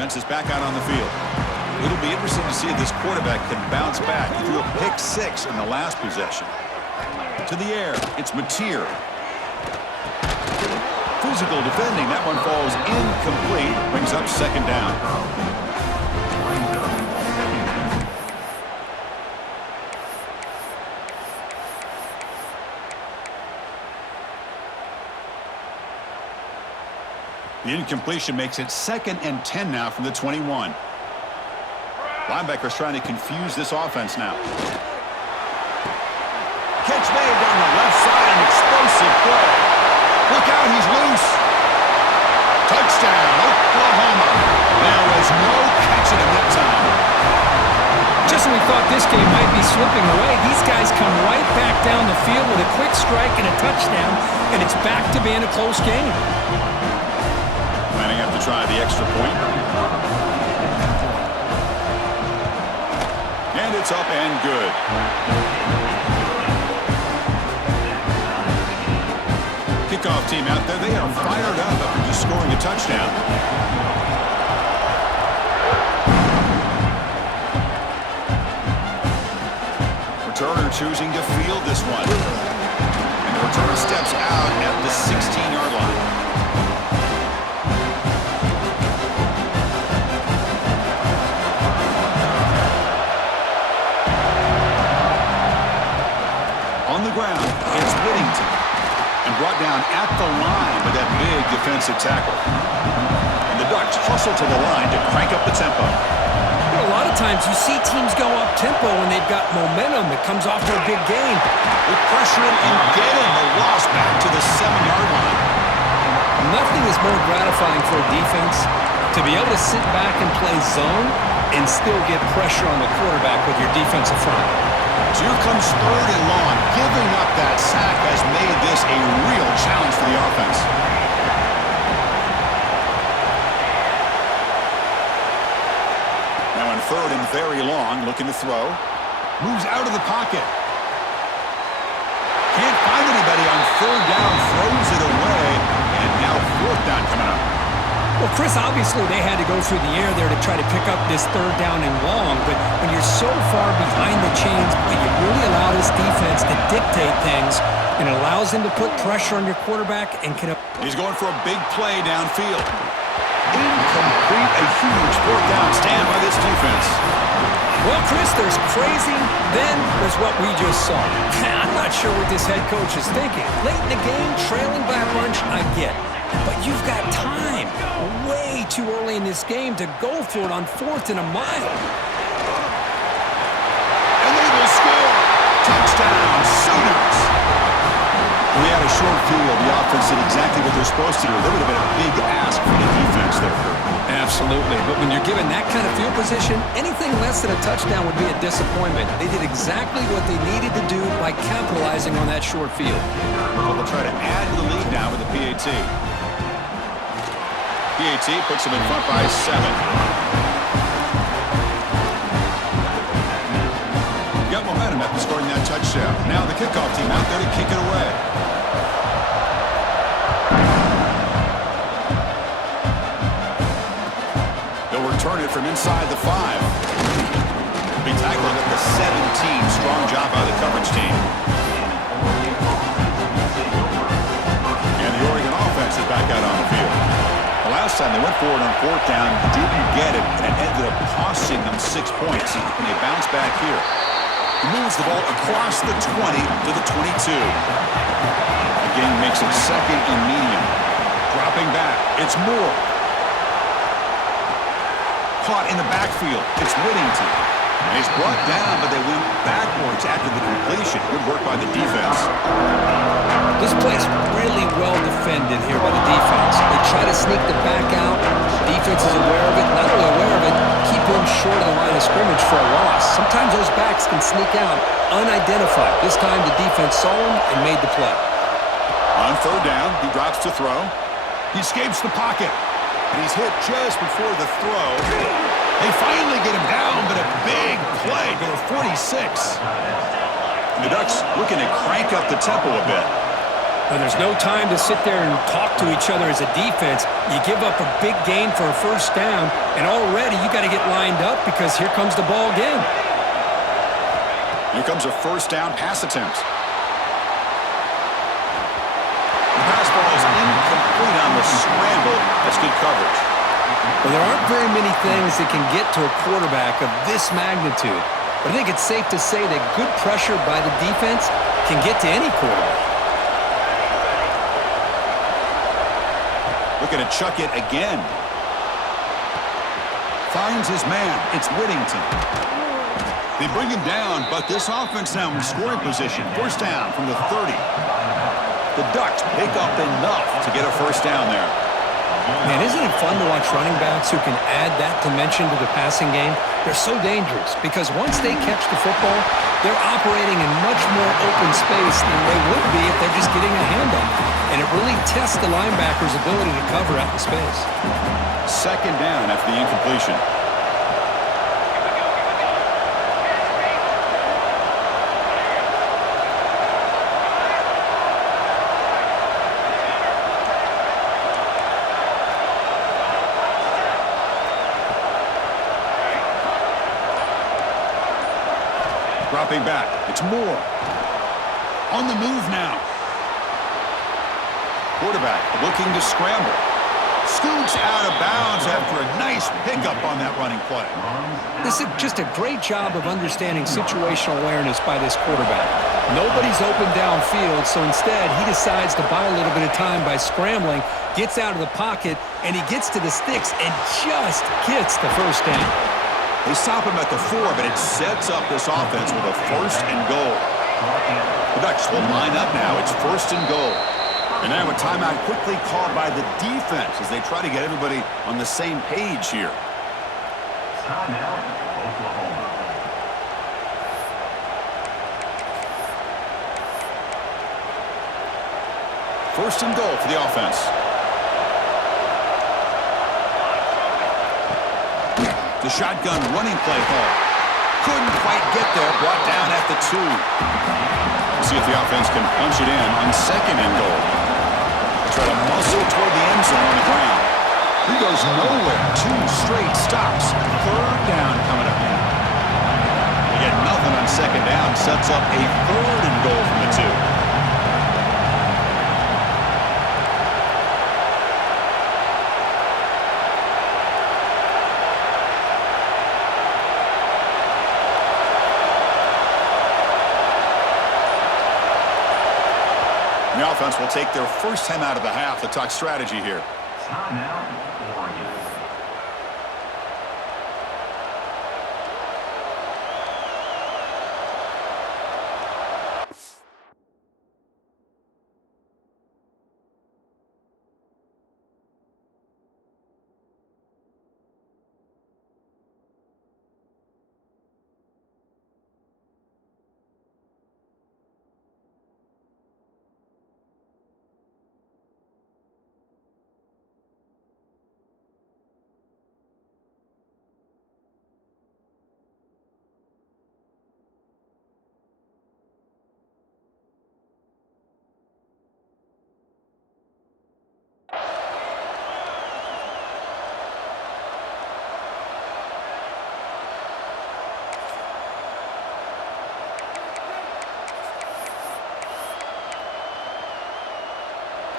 offense is back out on the field. It'll be interesting to see if this quarterback can bounce back through a pick six in the last possession. To the air, it's Mateer. Physical defending, that one falls incomplete, brings up second down. The incompletion makes it 2nd and 10 now from the 21. Linebackers trying to confuse this offense now. Catch made down the left side, an explosive play. Look out, he's loose. Touchdown, Oklahoma. There was no catching him that time. Just when we thought this game might be slipping away, these guys come right back down the field with a quick strike and a touchdown, and it's back to being a close game. Planning up to try the extra point. And it's up and good. Kickoff team out there, they are fired up after just scoring a touchdown. Returner choosing to field this one. And the returner steps out at the 16-yard line. On the ground, it's Whittington. And brought down at the line with that big defensive tackle. And the Ducks hustle to the line to crank up the tempo. A lot of times you see teams go up-tempo when they've got momentum. It comes off to a big gain. They pressure him and get him. The loss back to the 7-yard line. Nothing is more gratifying for a defense to be able to sit back and play zone and still get pressure on the quarterback with your defensive front. So here comes 3rd and long. Giving up that sack has made this a real challenge for the offense. Now on 3rd and very long, looking to throw. Moves out of the pocket. Can't find anybody on 3rd down. Throws it away. And now 4th down coming up. Well, Chris, obviously they had to go through the air there to try to pick up this 3rd down and long, but when you're so far behind the chains, you really allow this defense to dictate things, and it allows them to put pressure on your quarterback and can... He's going for a big play downfield. Incomplete, a huge 4th down stand by this defense. Well, Chris, there's crazy, then there's what we just saw. I'm not sure what this head coach is thinking. Late in the game, trailing by a bunch, I get it. But you've got time, way too early in this game, to go for it on 4th and a mile. And they will score. Touchdown, Sooners. We had a short field. The offense did exactly what they're supposed to do. There would have been a big ask for the defense there. Absolutely. But when you're given that kind of field position, anything less than a touchdown would be a disappointment. They did exactly what they needed to do by capitalizing on that short field. Well, they'll try to add to the lead now with the PAT. PAT puts them in front by 7. Got momentum after scoring that touchdown. Now the kickoff team out there to kick it away. They'll return it from inside the 5. They'll be tackled at the 17. Strong job by the coverage team. And the Oregon offense is back out on the field. The last time they went for it on 4th down, didn't get it, and it ended up costing them 6 points. And they bounce back here. He moves the ball across the 20 to the 22. Again, makes it 2nd and medium. Dropping back, it's Moore. Caught in the backfield, it's Whittington. And he's brought down, but they went backwards after the completion. Good work by the defense. This play's really well defended here by the defense. They try to sneak the back out. The defense is aware of it. Not only aware of it, keep him short of the line of scrimmage for a loss. Sometimes those backs can sneak out unidentified. This time the defense saw him and made the play. On 3rd down, he drops to throw. He escapes the pocket. And he's hit just before the throw. They finally get him down, but a big play to the 46. And the Ducks looking to crank up the tempo a bit. Well, there's no time to sit there and talk to each other as a defense. You give up a big gain for a first down, and already you got to get lined up because here comes the ball again. Here comes a first down pass attempt. The pass ball is incomplete on the scramble. That's good coverage. Well, there aren't very many things that can get to a quarterback of this magnitude. But I think it's safe to say that good pressure by the defense can get to any quarterback. Looking to chuck it again. Finds his man. It's Whittington. They bring him down, but this offense now in scoring position. First down from the 30. The Ducks pick up enough to get a first down there. Man, isn't it fun to watch running backs who can add that dimension to the passing game? They're so dangerous because once they catch the football, they're operating in much more open space than they would be if they're just getting a handoff. And it really tests the linebacker's ability to cover out the space. Second down after the incompletion. Dropping back. It's Moore. On the move now. Quarterback looking to scramble. Scoots out of bounds after a nice pickup on that running play. This is just a great job of understanding situational awareness by this quarterback. Nobody's open downfield, so instead he decides to buy a little bit of time by scrambling, gets out of the pocket, and he gets to the sticks and just gets the first down. They stop him at the 4, but it sets up this offense with a first and goal. The Ducks will line up now. It's first and goal. And now a timeout quickly called by the defense as they try to get everybody on the same page here. Timeout, Oklahoma. First and goal for the offense. The shotgun running play call. Couldn't quite get there. Brought down at the 2. We'll see if the offense can punch it in on second and goal. Try to muscle toward the end zone on the ground. He goes nowhere. 2 straight stops. Third down coming up now. They get nothing on second down. Sets up a third and goal from the 2. The offense will take their first time out of the half to talk strategy here. Timeout, Oregon.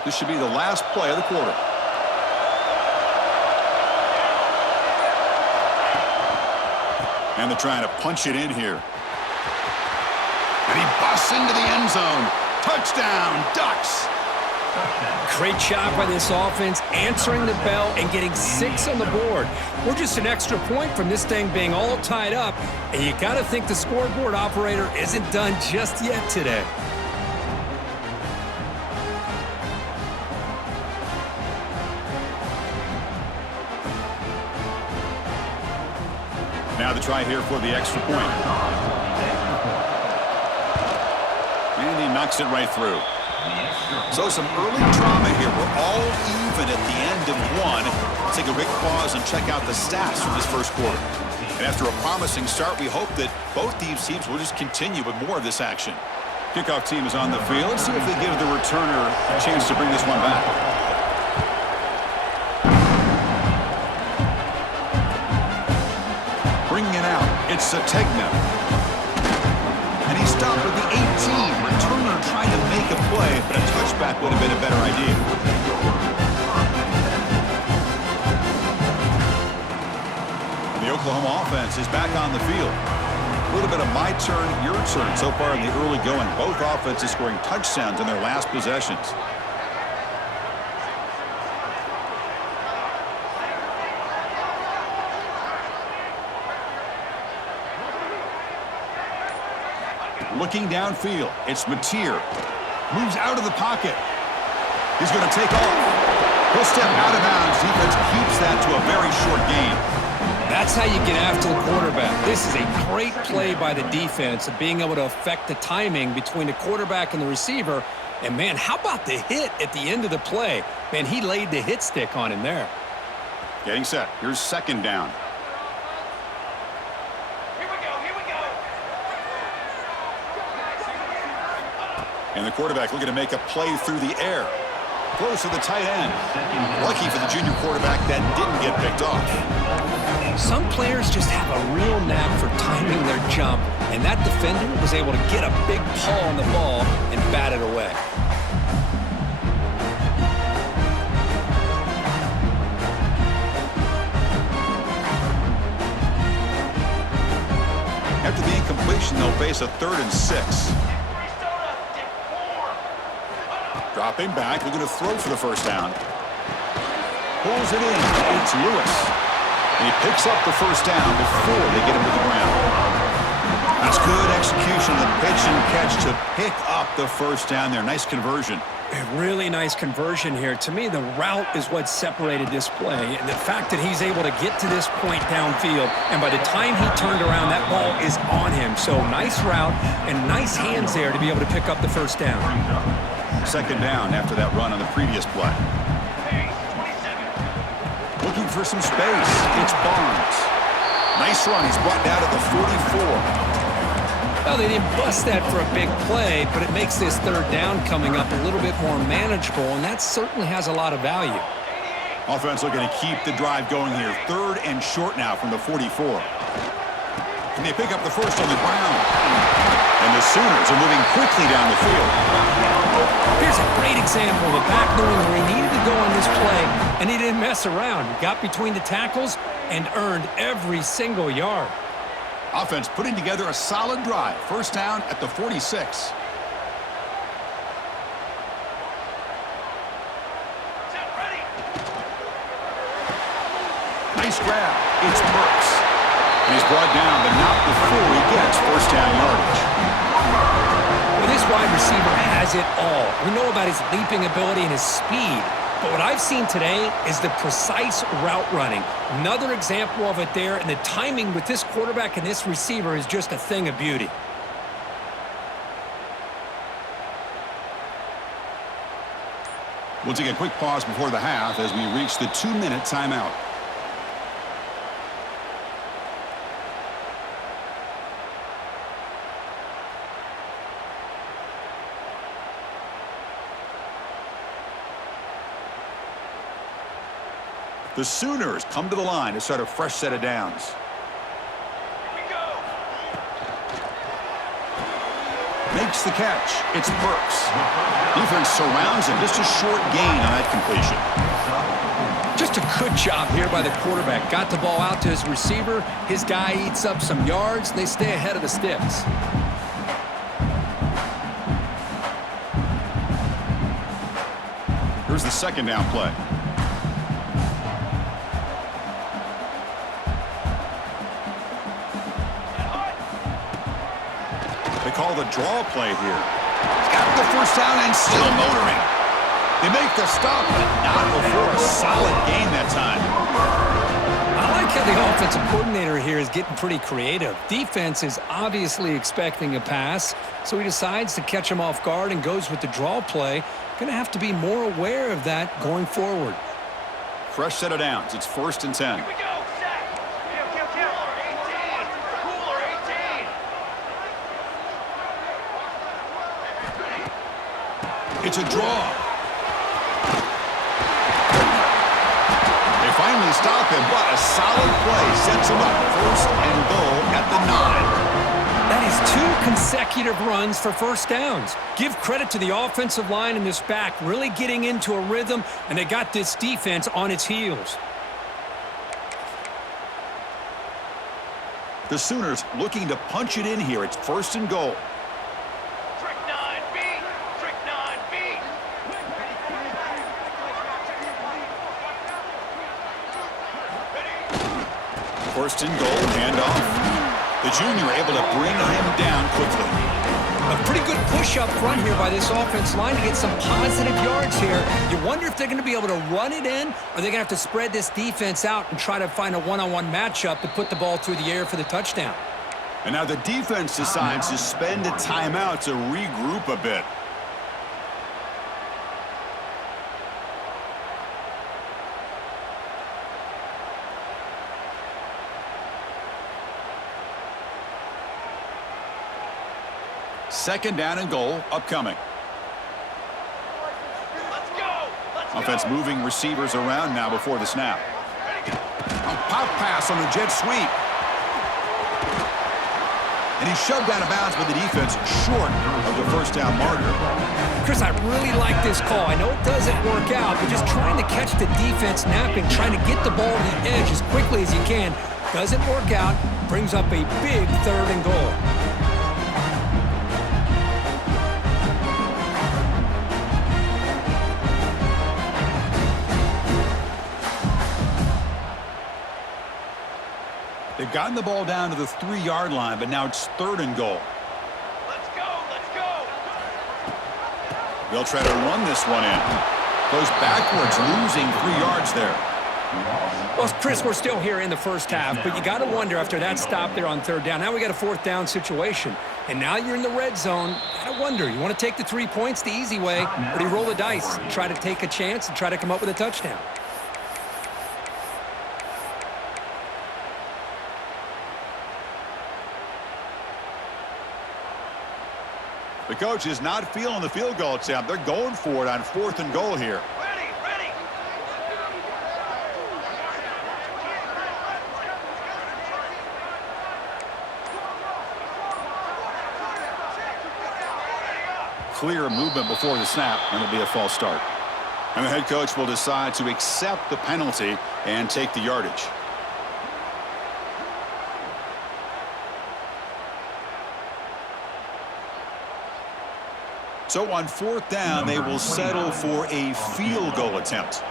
This should be the last play of the quarter. And they're trying to punch it in here. And he busts into the end zone. Touchdown, Ducks! Great job by this offense, answering the bell and getting 6 on the board. We're just an extra point from this thing being all tied up, and you got to think the scoreboard operator isn't done just yet today. Now the try here for the extra point. And he knocks it right through. So some early drama here. We're all even at the end of one. Let's take a quick pause and check out the stats from this first quarter. And after a promising start, we hope that both these teams will just continue with more of this action. Kickoff team is on the field. Let's see if they give the returner a chance to bring this one back. Bringing it out, it's Sategna. And he stopped with the 18. Returner trying to make a play, but a touchback would have been a better idea. And the Oklahoma offense is back on the field. A little bit of my turn, your turn so far in the early going. Both offenses scoring touchdowns in their last possessions. Looking downfield, it's Mateer. Moves out of the pocket. He's going to take off. He'll step out of bounds. Defense keeps that to a very short gain. That's how you get after the quarterback. This is a great play by the defense of being able to affect the timing between the quarterback and the receiver. And, man, how about the hit at the end of the play? Man, he laid the hit stick on him there. Getting set. Here's second down. Here we go. And the quarterback looking to make a play through the air. Close to the tight end. Lucky for the junior quarterback that didn't get picked off. Some players just have a real knack for timing their jump, and that defender was able to get a big paw on the ball and bat it away. After the incompletion, they'll face a 3rd and 6. Dropping back, looking to throw for the first down. Pulls it in. It's Lewis. And he picks up the first down before they get him to the ground. That's good execution of the pitch and catch to pick up the first down there. Nice conversion. A really nice conversion here. To me, the route is what separated this play. And the fact that he's able to get to this point downfield, and by the time he turned around, that ball is on him. So nice route and nice hands there to be able to pick up the first down. Second down after that run on the previous play. Looking for some space. It's Barnes. Nice run. He's brought down to the 44. Well, they didn't bust that for a big play, but it makes this third down coming up a little bit more manageable, and that certainly has a lot of value. Offense looking to keep the drive going here. 3rd and short now from the 44. Can they pick up the first on the ground? And the Sooners are moving quickly down the field. Here's a great example of a back knowing where he needed to go on this play, and he didn't mess around. He got between the tackles and earned every single yard. Offense putting together a solid drive. First down at the 46. Nice grab. It's Burks. And he's brought down, but not before he gets first down yardage. Well, this wide receiver has it all. We know about his leaping ability and his speed. But what I've seen today is the precise route running. Another example of it there, and the timing with this quarterback and this receiver is just a thing of beauty. We'll take a quick pause before the half as we reach the 2-minute timeout. The Sooners come to the line to start a fresh set of downs. Makes the catch. It's Burks. Defense surrounds him. Just a short gain on that completion. Just a good job here by the quarterback. Got the ball out to his receiver. His guy eats up some yards. They stay ahead of the sticks. Here's the second down play. They call the draw play here. Got the first down and still motoring. They make the stop, but not before a solid gain that time. I like how the offensive coordinator here is getting pretty creative. Defense is obviously expecting a pass, so he decides to catch him off guard and goes with the draw play. Going to have to be more aware of that going forward. Fresh set of downs. It's 1st and 10. It's a draw. They finally stop him, but a solid play sets him up. First and goal at the 9. That is 2 consecutive runs for first downs. Give credit to the offensive line and this back really getting into a rhythm, and they got this defense on its heels. The Sooners looking to punch it in here. It's first and goal. Trick 9B. Trick 9B. First and goal, handoff. The junior able to bring him down quickly. A pretty good push up front here by this offense line to get some positive yards here. You wonder if they're going to be able to run it in, or they're going to have to spread this defense out and try to find a one-on-one matchup to put the ball through the air for the touchdown. And now the defense decides to spend a timeout to regroup a bit. Second down and goal upcoming. Let's go. Let's Offense go. moving receivers around now before the snap. A pop pass on the jet sweep. And he's shoved out of bounds by the defense short of the first down marker. Chris, I really like this call. I know it doesn't work out, but just trying to catch the defense napping, trying to get the ball to the edge as quickly as you can. Doesn't work out. Brings up a big third and goal. They've gotten the ball down to the 3-yard line, but now it's third and goal. Let's go. Let's go. They'll try to run this one in. Goes backwards, losing 3 yards there. Well, Chris, we're still here in the first half, but you got to wonder after that stop there on third down. Now we got a fourth down situation, and now you're in the red zone. Got to wonder, you want to take the 3 points the easy way, or do you roll the dice, try to take a chance and try to come up with a touchdown? The coach is not feeling the field goal attempt. They're going for it on fourth and goal here. Ready. Ready. Clear movement before the snap, and it'll be a false start. And the head coach will decide to accept the penalty and take the yardage. So on fourth down, they will settle for a field goal attempt.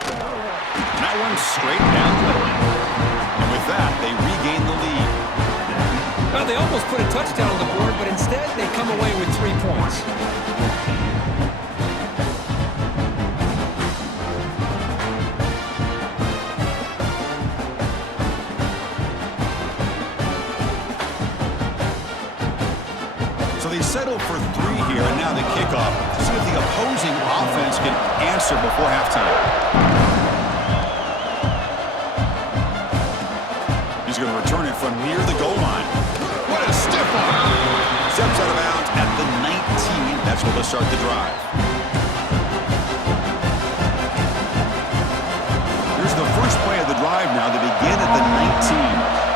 And that one straight down the middle. And with that, they regain the lead. Well, they almost put a touchdown on the board, but instead they come away with 3 points. They settle for 3 here, and now the kickoff. See if the opposing offense can answer before halftime. He's going to return it from near the goal line. What a stiff one! Steps out of bounds at the 19. That's where they'll start the drive. Here's the first play of the drive now. They begin at the 19.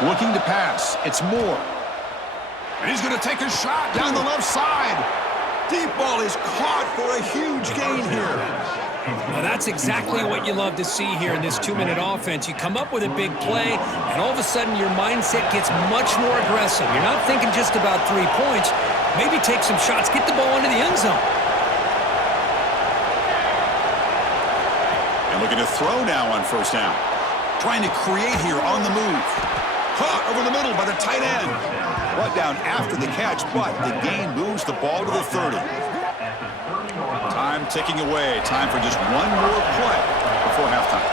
Looking to pass. It's Moore. And he's going to take a shot down the left side. Deep ball is caught for a huge gain here. Well, that's exactly what you love to see here in this 2-minute offense. You come up with a big play, and all of a sudden your mindset gets much more aggressive. You're not thinking just about 3 points. Maybe take some shots, get the ball into the end zone. And looking to throw now on first down. Trying to create here on the move. Caught over the middle by the tight end. Brought down after the catch, but the gain moves the ball to the 30. Time ticking away. Time for just one more play before halftime.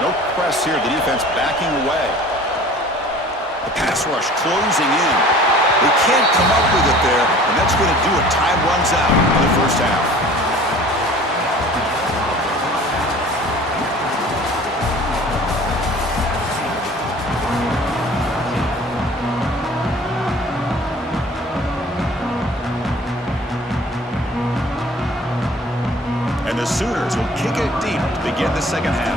No press here. The defense backing away. The pass rush closing in. They can't come up with it there, and that's going to do it. Time runs out in the first half. the Sooners will kick it deep to begin the second half.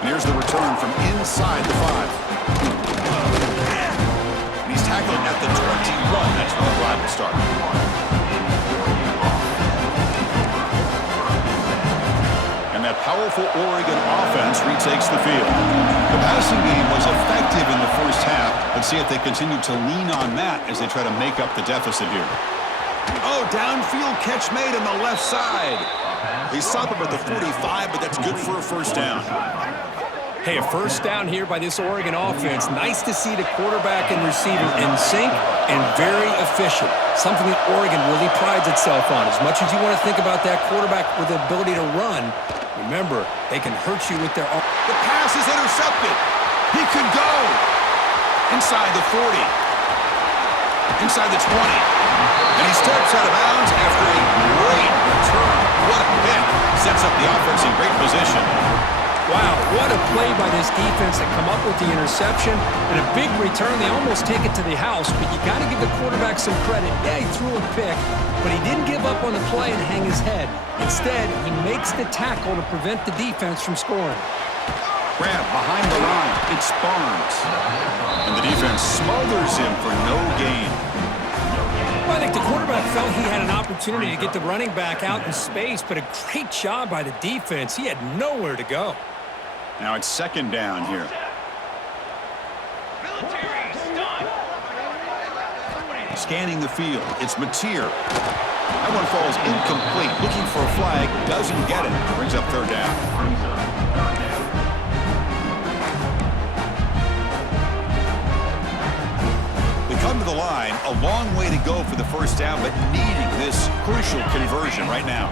And here's the return from inside the 5. And he's tackled at the 21. That's where the drive will start. And that powerful Oregon offense retakes the field. The passing game was effective in the first half. Let's see if they continue to lean on that as they try to make up the deficit here. Oh, downfield catch made on the left side. They stop him at the 45, but that's good for a first down. Hey, a first down here by this Oregon offense. Nice to see the quarterback and receiver in sync and very efficient. Something that Oregon really prides itself on. As much as you want to think about that quarterback with the ability to run, remember, they can hurt you with their arm. The pass is intercepted. He could go. Inside the 40. Inside the 20. And he steps out of bounds after a great return. What a pick. Sets up the offense in great position. Wow, what a play by this defense to come up with the interception and a big return. They almost take it to the house, but you got to give the quarterback some credit. Yeah, he threw a pick, but he didn't give up on the play and hang his head. Instead, he makes the tackle to prevent the defense from scoring. Grab behind the line. It's Barnes. And the defense smothers him for no gain. Well, I think the quarterback felt he had an opportunity to get the running back out in space, but a great job by the defense. He had nowhere to go. Now it's second down here. Military stun. Scanning the field. It's Mateer. That one falls incomplete. Looking for a flag. Doesn't get it. Brings up third down. They come to the line. A long way to go for the first down, but needing this crucial conversion right now.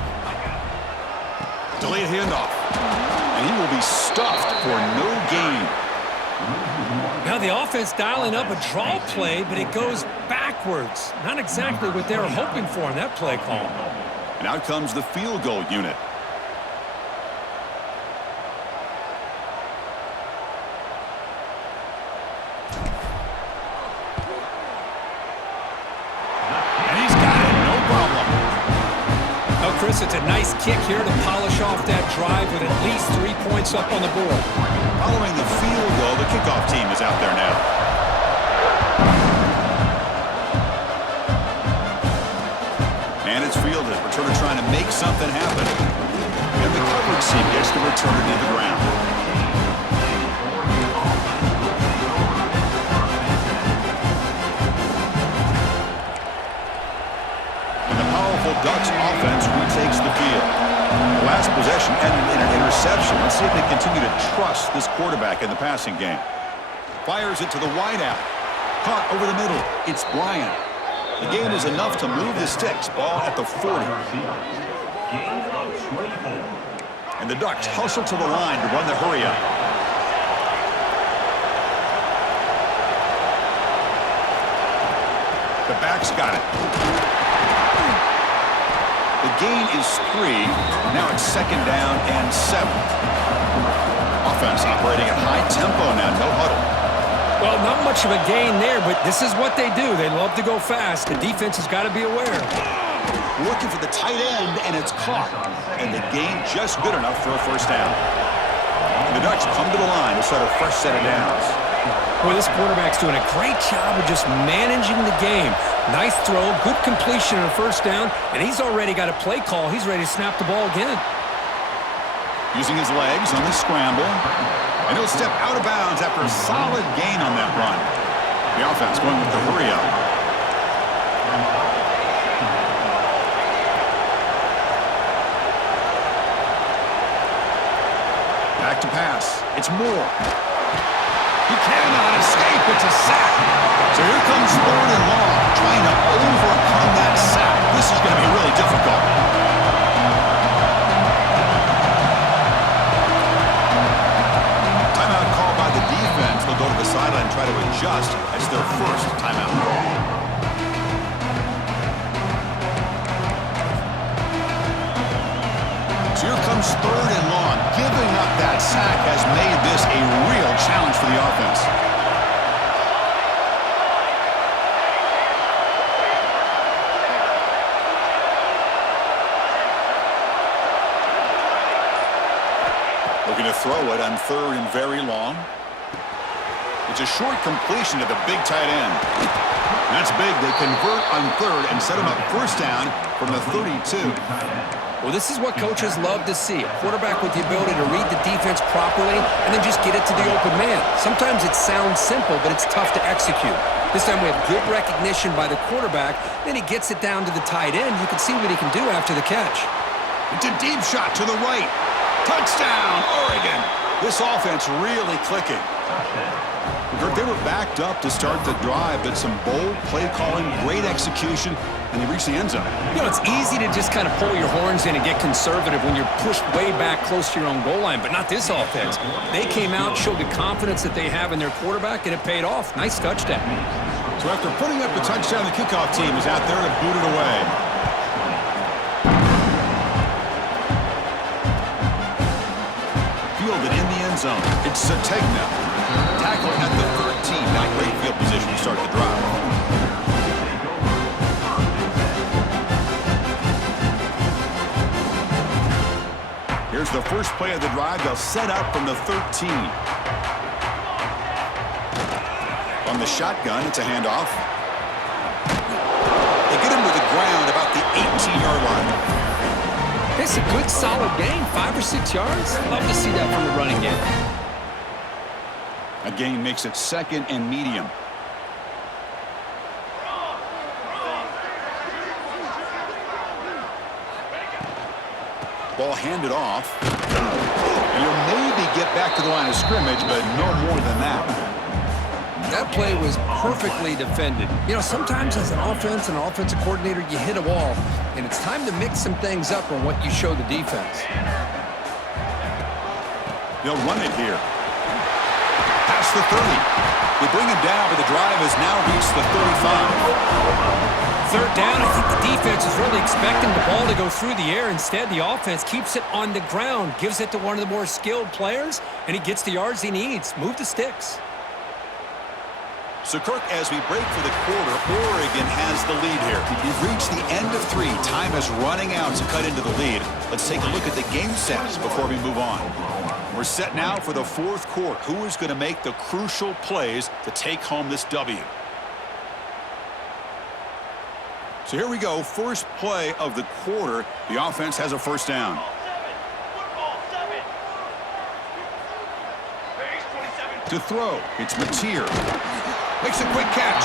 Delayed handoff. And he will be stuffed for no gain. Now the offense dialing up a draw play, but it goes backwards. Not exactly what they were hoping for in that play call. And out comes the field goal unit. And he's got it, no problem. Oh, Chris, it's a nice kick here to polish off that drive with at least 3 points up on the board. Following the field goal, the kickoff team is out there now. And it's fielded. Returner trying to make something happen. And the coverage team gets the returner to the ground. And the powerful Ducks offense retakes the field. The last possession ended in an interception. Let's see if they continue to trust this quarterback in the passing game. Fires it to the wideout. Caught over the middle. It's Bryant. The gain is enough to move the sticks. Ball at the 40. And the Ducks hustle to the line to run the hurry up. The back's got it. The gain is 3. Now it's second down and 7. Offense operating at high tempo now. No huddle. Well, not much of a gain there, but this is what they do. They love to go fast. The defense has got to be aware. Looking for the tight end, and it's caught. And the gain just good enough for a first down. And the Ducks come to the line to start a fresh set of downs. Boy, this quarterback's doing a great job of just managing the game. Nice throw, good completion on a first down, and he's already got a play call. He's ready to snap the ball again. Using his legs on the scramble. And he'll step out of bounds after a solid gain on that run. The offense going with the hurry up. Back to pass. It's Moore. He cannot escape. It's a sack. So here comes 3rd and long, trying to overcome that sack. This is going to be really difficult. Timeout called by the defense. They'll go to the sideline and try to adjust. That's their first timeout. So here comes 3rd and long. Giving up that sack has made this a real challenge for the offense. Looking to throw it on third and very long. It's a short completion to the big tight end. That's big. They convert on third and set him up first down from the 32. Well, this is what coaches love to see. A quarterback with the ability to read the defense properly and then just get it to the open man. Sometimes it sounds simple, but it's tough to execute. This time we have good recognition by the quarterback. Then he gets it down to the tight end. You can see what he can do after the catch. It's a deep shot to the right. Touchdown, Oregon. This offense really clicking. They were backed up to start the drive, but some bold play calling, great execution, and they reached the end zone. You know, it's easy to just kind of pull your horns in and get conservative when you're pushed way back close to your own goal line, but not this offense. They came out, showed the confidence that they have in their quarterback, and it paid off. Nice touchdown. So after putting up the touchdown, the kickoff team is out there to boot it away. Fielded in the end zone. It's Sategna. Tackle at the 13. Not great field position to start the drive. Here's the first play of the drive. They'll set up from the 13. On the shotgun, it's a handoff. They get him to the ground about the 18-yard line. It's a good, solid gain, 5 or 6 yards. Love to see that from the running game. A gain makes it second and medium. Ball handed off. And you'll maybe get back to the line of scrimmage, but no more than that. That play was perfectly defended. You know, sometimes as an offense and an offensive coordinator, you hit a wall, and it's time to mix some things up on what you show the defense. They'll run it here. Past the 30. They bring him down, but the drive has now reached the 35. Third down, I think the defense is really expecting the ball to go through the air. Instead, the offense keeps it on the ground, gives it to one of the more skilled players, and he gets the yards he needs. Move the sticks. So, Kirk, as we break for the quarter, Oregon has the lead here. We've reached the end of 3. Time is running out to cut into the lead. Let's take a look at the game sets before we move on. We're set now for the fourth quarter. Who is going to make the crucial plays to take home this W? So here we go. First play of the quarter. The offense has a first down. To throw, it's Mateer. Makes a quick catch.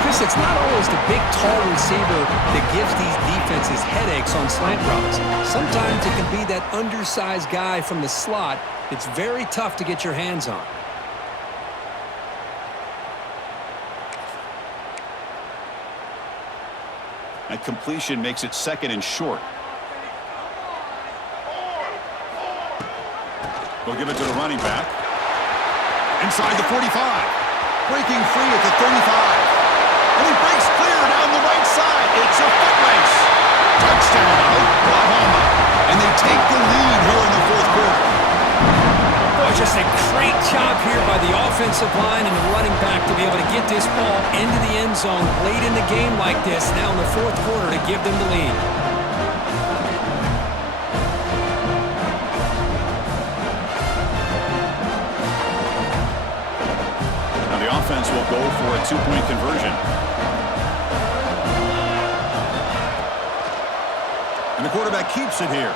Chris, it's not always the big, tall receiver that gives these defenses headaches on slant routes. Sometimes it can be that undersized guy from the slot that's very tough to get your hands on. That completion makes it second and short. We'll give it to the running back. Inside the 45. Breaking free at the 35. And he breaks clear down the right side. It's a foot race. Touchdown, Oklahoma. And they take the lead here in the fourth quarter. Boy, just a great job here by the offensive line and the running back to be able to get this ball into the end zone late in the game like this, now in the fourth quarter, to give them the lead. Now the offense will go for a 2-point conversion. And the quarterback keeps it here.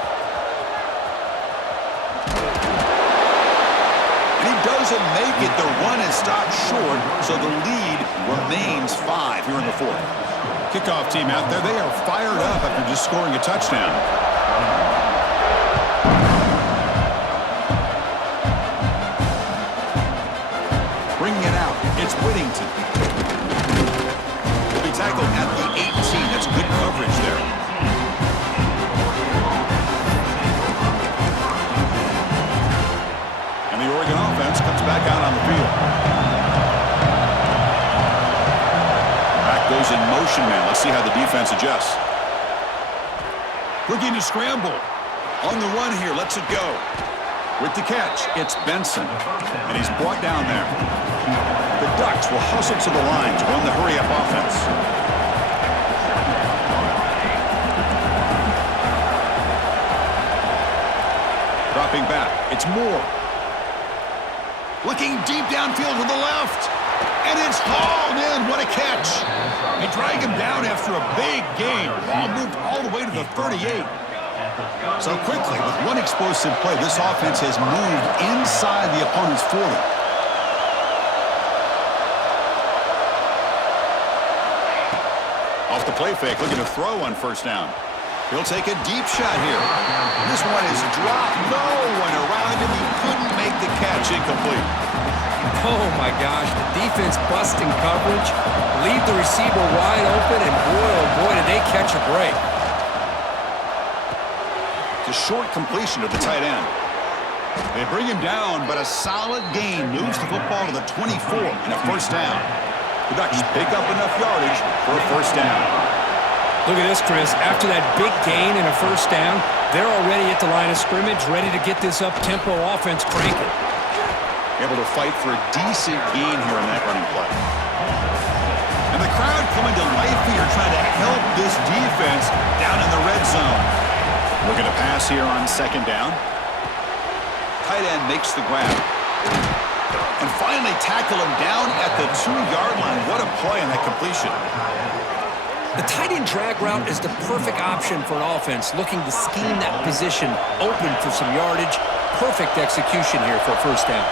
Doesn't make it. The run is stopped short, so the lead remains 5 here in the fourth. Kickoff team out there, they are fired up after just scoring a touchdown. Bringing it out, it's Whittington. Will be tackled at the 18. That's good coverage there. The Oregon offense comes back out on the field. Back goes in motion now. Let's see how the defense adjusts. Looking to scramble. On the run here, lets it go. With the catch, it's Benson. And he's brought down there. The Ducks will hustle to the line to run the hurry-up offense. Dropping back. It's Moore. Looking deep downfield to the left. And it's hauled in. What a catch. They drag him down after a big gain. Ball moved all the way to the 38. So quickly, with one explosive play, this offense has moved inside the opponent's 40. Off the play fake, looking to throw on first down. He'll take a deep shot here. This one is dropped. No one around him. He couldn't make the catch. Incomplete. Oh, my gosh. The defense busting coverage. Leave the receiver wide open, and boy, oh boy, did they catch a break. It's a short completion to the tight end. They bring him down, but a solid gain moves the football to the 24 and a first down. The Ducks pick up enough yardage for a first down. Look at this, Chris. After that big gain and a first down, they're already at the line of scrimmage, ready to get this up-tempo offense cranking. Able to fight for a decent gain here in that running play. And the crowd coming to life here, trying to help this defense down in the red zone. Looking to pass here on second down. Tight end makes the grab. And finally tackle him down at the 2-yard line. What a play on that completion. The tight end drag route is the perfect option for an offense looking to scheme that position open for some yardage. Perfect execution here for a first down.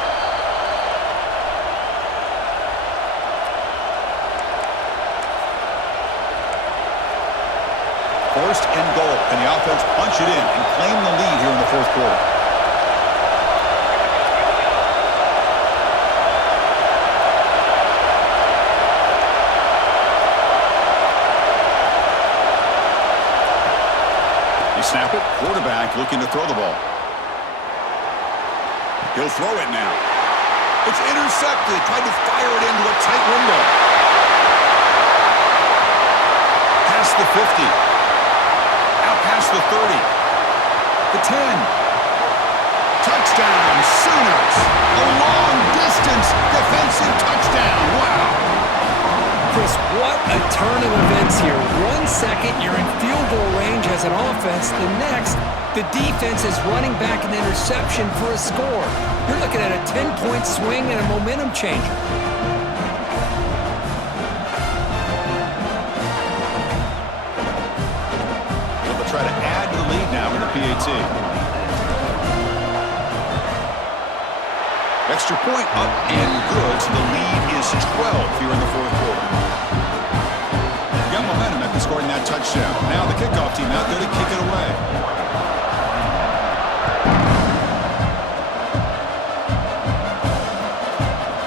First and goal, and the offense punch it in and claim the lead here in the fourth quarter. They snap it, quarterback looking to throw the ball. He'll throw it now. It's intercepted, tried to fire it into a tight window. Past the 50. Past the 30, the 10, touchdown, Sooners, a long-distance defensive touchdown, wow. Chris, what a turn of events here. 1 second, you're in field goal range as an offense. The next, the defense is running back an interception for a score. You're looking at a 10-point swing and a momentum changer. Try to add to the lead now with the PAT. Extra point up and good, so the lead is 12 here in the fourth quarter. Got momentum after scoring that touchdown. Now the kickoff team out there to kick it away.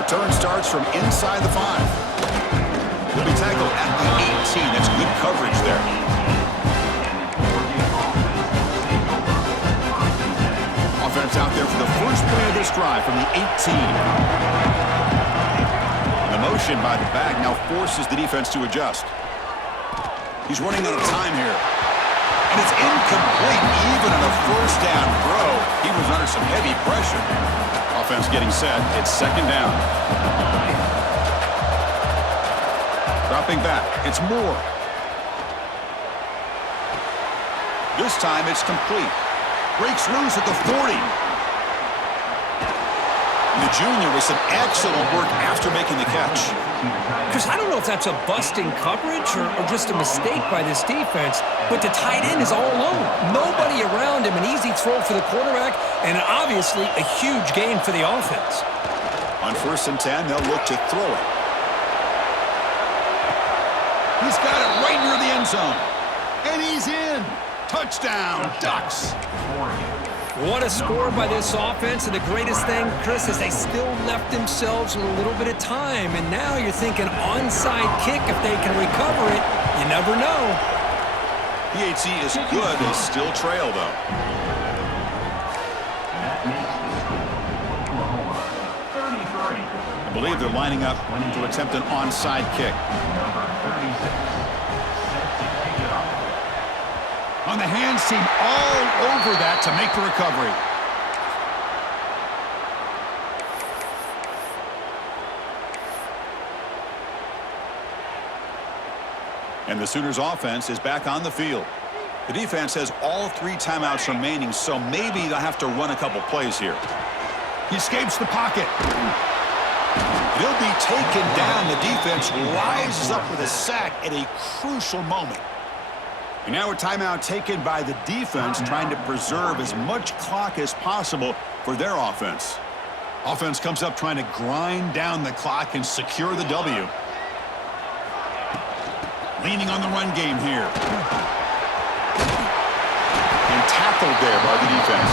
Return starts from inside the 5. Will be tackled at the 18. That's good coverage there. Offense out there for the first play of this drive from the 18. The motion by the back now forces the defense to adjust. He's running out of time here. And it's incomplete even on a first down throw. He was under some heavy pressure. Offense getting set. It's second down. Dropping back. It's Moore. This time it's complete. Breaks loose at the 40. The junior with some excellent work after making the catch. Chris, I don't know if that's a busting coverage or just a mistake by this defense, but the tight end is all alone. Nobody around him, an easy throw for the quarterback, and obviously a huge gain for the offense. On first and 10, they'll look to throw it. He's got it right near the end zone. And he's in. Touchdown, Ducks. What a score by this offense, and the greatest thing, Chris, is they still left themselves with a little bit of time, and now you're thinking onside kick if they can recover it. You never know. PAT is good. They still trail, though. I believe they're lining up to attempt an onside kick. On the hands team all over that to make the recovery. And the Sooners offense is back on the field. The defense has all 3 timeouts remaining, so maybe they'll have to run a couple plays here. He escapes the pocket. He'll be taken down. The defense rises up with a sack at a crucial moment. And now a timeout taken by the defense, trying to preserve as much clock as possible for their offense. Offense comes up trying to grind down the clock and secure the W. Leaning on the run game here. And tackled there by the defense.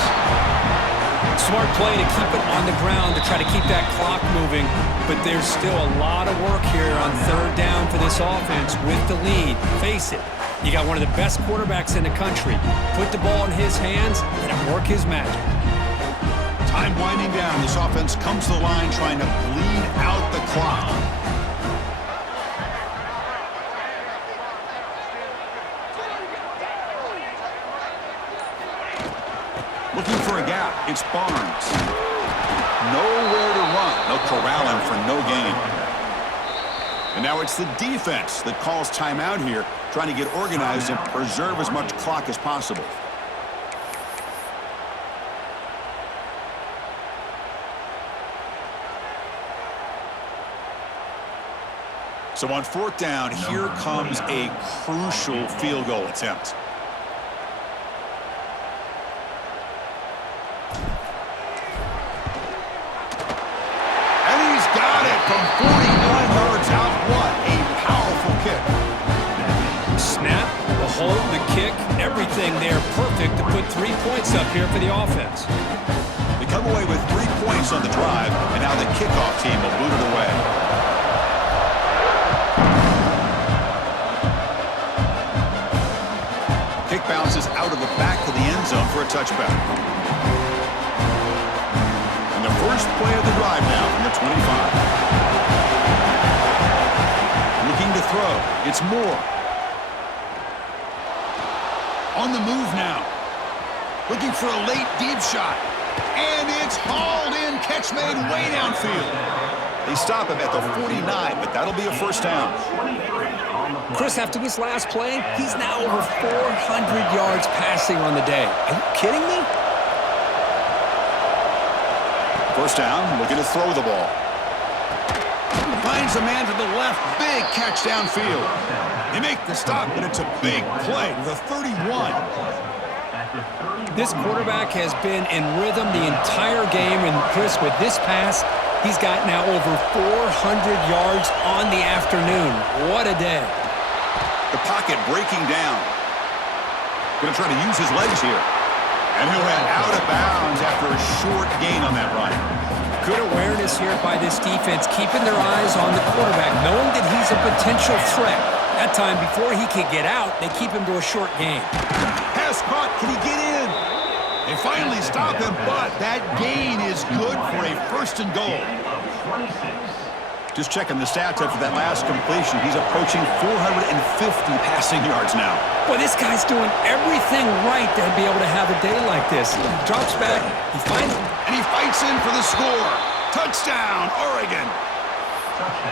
Smart play to keep it on the ground to try to keep that clock moving, but there's still a lot of work here on 3rd down for this offense with the lead. Face it, you got one of the best quarterbacks in the country. Put the ball in his hands and work his magic. Time winding down. This offense comes to the line trying to bleed out the clock. Looking for a gap. It's Barnes. Nowhere to run. They'll corral him for no gain. And now it's the defense that calls timeout here, trying to get organized and preserve as much clock as possible. So on 4th down, here comes a crucial field goal attempt. And he's got it from 49 yards out. What a powerful kick. Snap, the hold, the kick, everything there perfect to put 3 points up here for the offense. They come away with 3 points on the drive, and now the kickoff team will boot it away. Kick bounces out of the back of the end zone for a touchback. And the first play of the drive now from the 25. Looking to throw. It's Moore. On the move now. Looking for a late deep shot. And it's hauled in. Catch made way downfield. They stop him at the 49, but that'll be a first down. Chris, after this last play, he's now over 400 yards passing on the day. Are you kidding me? First down, looking to throw the ball. Finds a man to the left. Big catch downfield. They make the stop, but it's a big play. The 31. This quarterback has been in rhythm the entire game, and Chris, with this pass, he's got now over 400 yards on the afternoon. What a day. The pocket breaking down. Going to try to use his legs here. And he'll head out of bounds after a short gain on that run. Good awareness here by this defense, keeping their eyes on the quarterback, knowing that he's a potential threat. That time, before he could get out, they keep him to a short gain. Pass caught. Can he get in? They finally stop him, but that gain is good for a 1st and goal. Just checking the stats after that last completion. He's approaching 450 passing yards now. Boy, this guy's doing everything right to be able to have a day like this. He drops back, he finds him, and he fights in for the score. Touchdown, Oregon.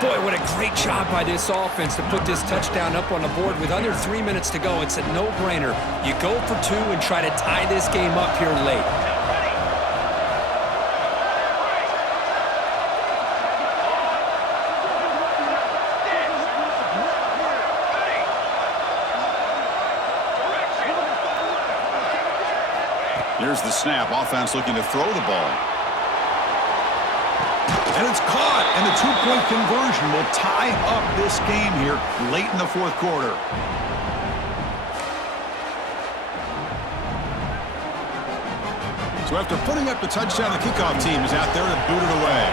Boy, what a great job by this offense to put this touchdown up on the board with under 3 minutes to go. It's a no-brainer. You go for 2 and try to tie this game up here late. Here's the snap. Offense looking to throw the ball. And it's caught, and the 2-point conversion will tie up this game here late in the 4th quarter. So after putting up the touchdown, the kickoff team is out there to boot it away.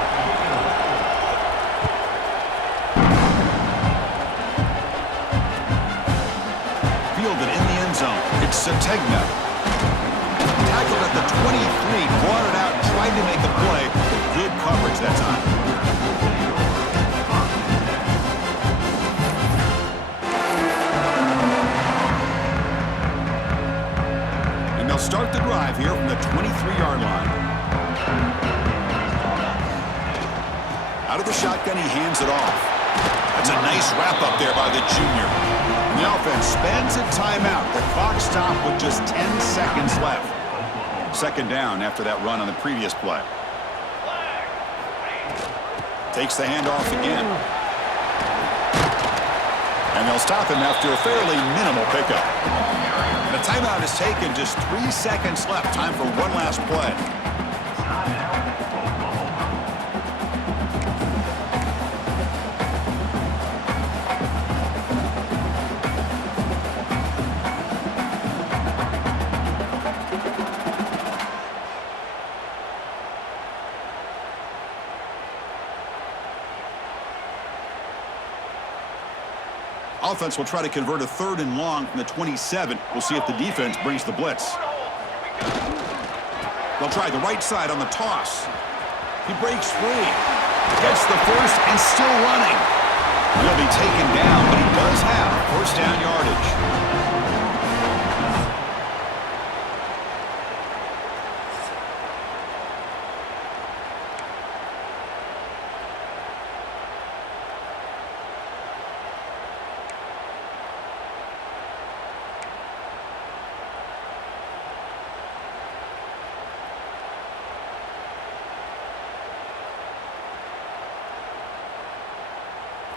Fielded in the end zone. It's Sategna. Tackled at the 23, brought it out, tried to make a play, but good coverage that time. And they'll start the drive here from the 23-yard line. Out of the shotgun, he hands it off. That's a nice wrap up there by the junior. The offense spends a timeout. The clock stopped with just 10 seconds left. Second down after that run on the previous play. Takes the handoff again. And they'll stop him after a fairly minimal pickup. The timeout is taken, just 3 seconds left. Time for one last play. Offense will try to convert a 3rd and long from the 27. We'll see if the defense brings the blitz. They'll try the right side on the toss. He breaks free. Gets the first and still running. He'll be taken down, but he does have first down yardage.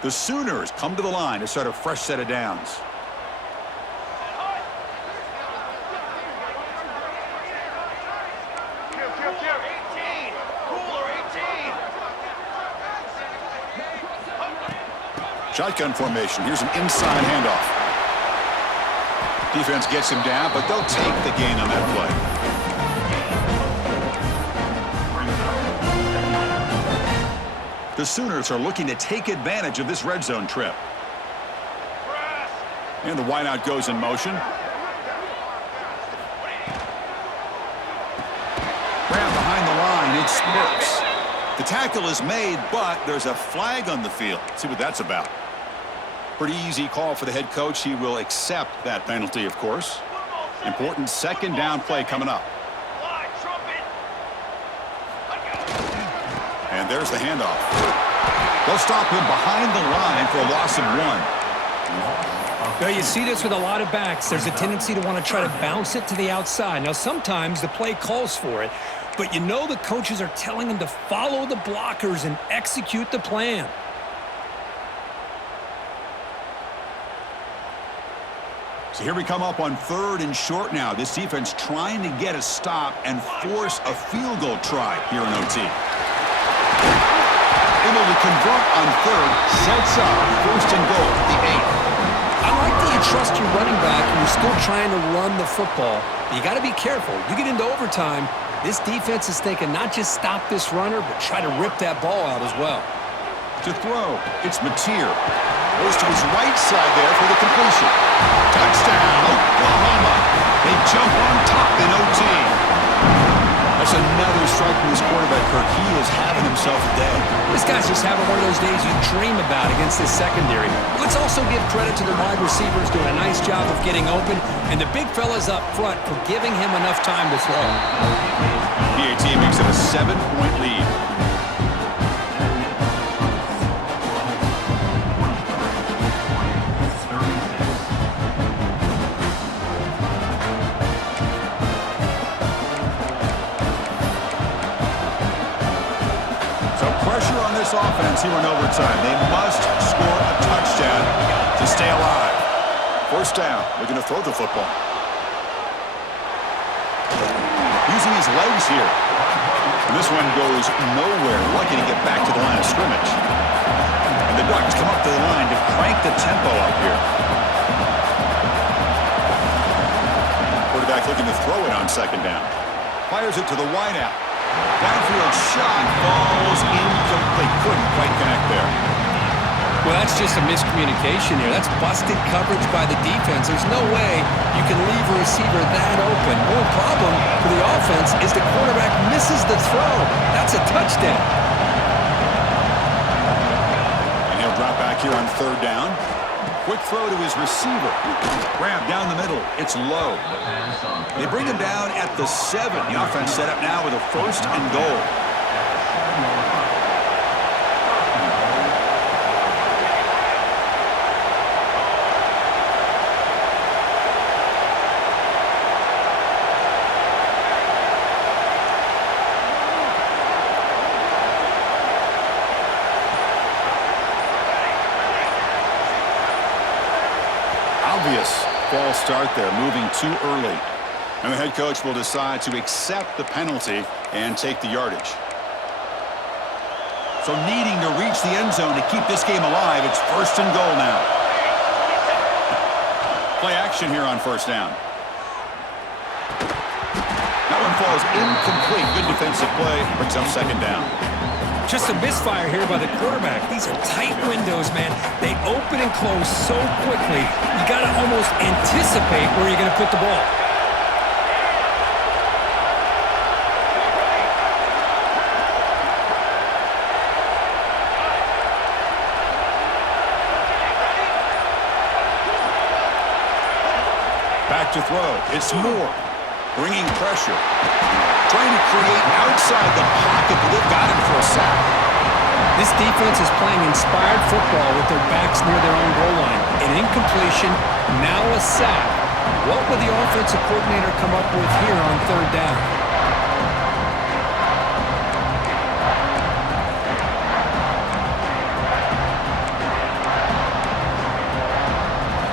The Sooners come to the line to start a fresh set of downs. Shotgun formation. Here's an inside handoff. Defense gets him down, but they'll take the gain on that play. The Sooners are looking to take advantage of this red zone trip. And the wideout goes in motion. Grab behind the line. It spurts. The tackle is made, but there's a flag on the field. Let's see what that's about. Pretty easy call for the head coach. He will accept that penalty, of course. Important second down play coming up. And there's the handoff. They'll stop him behind the line for a loss of 1. Well, you see this with a lot of backs. There's a tendency to want to try to bounce it to the outside. Now, sometimes the play calls for it, but you know the coaches are telling them to follow the blockers and execute the plan. So here we come up on 3rd and short now. This defense trying to get a stop and force a field goal try here in OT. Able to convert on 3rd, sets up 1st and goal, the 8. I like that you trust your running back and you're still trying to run the football. But you got to be careful. You get into overtime, this defense is thinking not just stop this runner, but try to rip that ball out as well. To throw, it's Mateer. Goes to his right side there for the completion. Touchdown, Oklahoma. They jump on top in OT. That's another strike from this quarterback, Kirk. He is having himself a day. This guy's just having one of those days you dream about against this secondary. Let's also give credit to the wide receivers doing a nice job of getting open, and the big fellas up front for giving him enough time to throw. PAT makes it a 7-point lead. Offense here in overtime. They must score a touchdown to stay alive. First down. They're going to throw the football. Using his legs here. And this one goes nowhere. Lucky to get back to the line of scrimmage. And the Ducks come up to the line to crank the tempo up here. Quarterback looking to throw it on 2nd down. Fires it to the wideout. Downfield shot falls incomplete. Couldn't quite connect there. Well, that's just a miscommunication here. That's busted coverage by the defense. There's no way you can leave a receiver that open. One problem for the offense is the quarterback misses the throw. That's a touchdown. And he'll drop back here on 3rd down. Quick throw to his receiver. Grab down the middle. It's low. They bring him down at the 7. The offense set up now with a 1st and goal. start there, moving too early. And the head coach will decide to accept the penalty and take the yardage. So needing to reach the end zone to keep this game alive, it's 1st and goal now. Play action here on 1st down. That one falls incomplete. Good defensive play. Brings up 2nd down. Just a misfire here by the quarterback. These are tight windows, man. They open and close so quickly, you got to almost anticipate where you're going to put the ball. Back to throw. It's Moore. Bringing pressure. Trying to create outside the pocket, but they've got him for a sack. This defense is playing inspired football with their backs near their own goal line. An incompletion, now a sack. What would the offensive coordinator come up with here on 3rd down?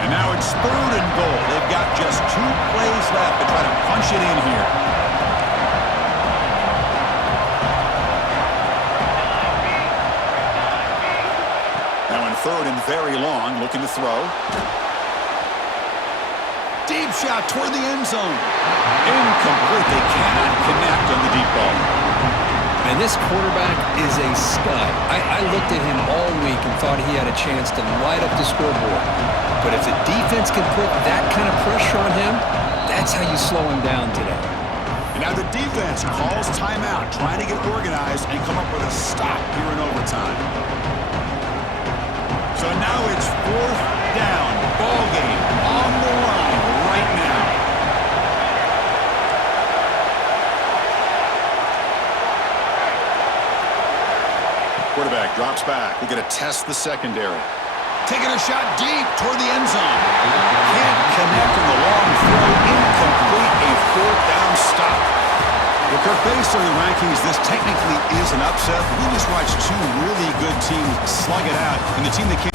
And now it's 3rd and goal. They've got just 2 plays left to try to punch it in here. Now in 3rd and very long, looking to throw. Deep shot toward the end zone. Incomplete. They cannot connect on the deep ball. And this quarterback is a stud. I looked at him all week and thought he had a chance to light up the scoreboard. But if the defense can put that kind of pressure on him, that's how you slow him down today. And now the defense calls timeout, trying to get organized and come up with a stop here in overtime. So now it's 4th down. Ball game on the line right now. Quarterback drops back. We're going to test the secondary. Taking a shot deep toward the end zone. Can't connect on the long throw. Incomplete. A 4th down stop. Well, Kirk, based on the rankings, this technically is an upset. We just watched 2 really good teams slug it out, and the team that came